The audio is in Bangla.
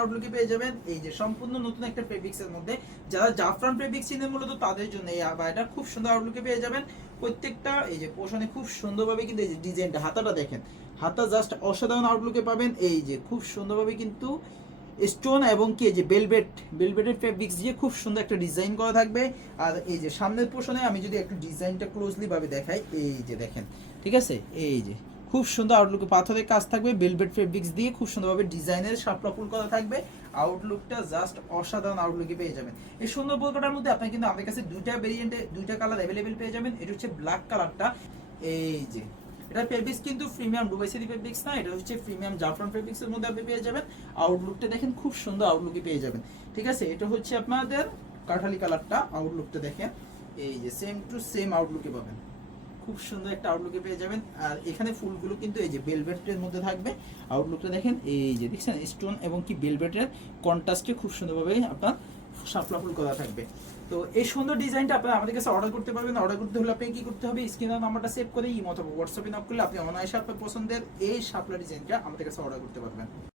আউটলুকে পেয়ে যাবেন। এই যে সম্পূর্ণ নতুন একটা ফেব্রিক্স এর মধ্যে, যারা জাফরান ফেব্রিক্স চিনেন মূলত, তাদের জন্য এই আবায়াটা খুব সুন্দর আউটলুকে পেয়ে যাবেন। প্রত্যেকটা, এই যে পোষণে খুব সুন্দরভাবে কিন্তু এই যে ডিজাইনটা, হাতাটা দেখেন। হাতা জাস্ট অসাধারণ আউটলুকে পাবেন। এই যে খুব সুন্দরভাবে কিন্তু স্টোন এবং কি যে বেলভেট বেলভেটের ফেব্রিক্স দিয়ে খুব সুন্দর একটা ডিজাইন করা থাকবে। আর এই যে সামনের পোর্শনে আমি যদি একটু ডিজাইনটা ক্লোজলি ভাবে দেখাই, এই যে দেখেন, ঠিক আছে? এই যে খুব সুন্দর আউটলুকে পাথরের কাজ থাকবে বেলভেট ফেব্রিক্স দিয়ে খুব সুন্দরভাবে ডিজাইনের শাপলা করা থাকবে। আউটলুকটা জাস্ট অসাধারণ আউটলুকে পেয়ে যাবেন। এই সুন্দর বোরকাটার মধ্যে আপনি কিন্তু আমাদের কাছে দুইটা ভেরিয়েন্টে দুইটা কালার অ্যাভেলেবেল পেয়ে যাবেন। এটা হচ্ছে ব্ল্যাক কালারটা এই যে, এটা ফেব্রিক্স কিন্তু প্রিমিয়াম ডুবাইসেরি ফেব্রিক্স না, এটা হচ্ছে প্রিমিয়াম জাফরান ফেব্রিক্স এর মধ্যে আপনি পেয়ে যাবেন। আউটলুকটা দেখেন, খুব সুন্দর আউটলুকে পেয়ে যাবেন। ঠিক আছে, এটা হচ্ছে আপনাদের কাঠালি কালারটা আউটলুকটা দেখেন। এই যে সেম টু সেম আউটলুকে পাবেন। খুব সুন্দর একটা আউটলুকে পেয়ে যাবেন। আর এখানে ফুলগুলো কিন্তু এই যে বেলভেটের মধ্যে থাকবে। আউটলুকটা দেখেন, এই যে দেখছেন স্টোন এবং কি বেলভেটের কন্ট্রাস্টে খুব সুন্দরভাবে আপনার শাপলা ফুল করা থাকবে। তো এই সুন্দর ডিজাইনটা আপনি আমাদের কাছে অর্ডার করতে পারবেন। অর্ডার করতে হলে আপনি কি করতে হবে? স্ক্রিনের নাম্বারটা সেভ করে ইমো অথবা হোয়াটসঅ্যাপে নক করলে আপনি অনায়াসে আপনার পছন্দের এই শাপলা ডিজাইনটা আমাদের কাছে অর্ডার করতে পারবেন।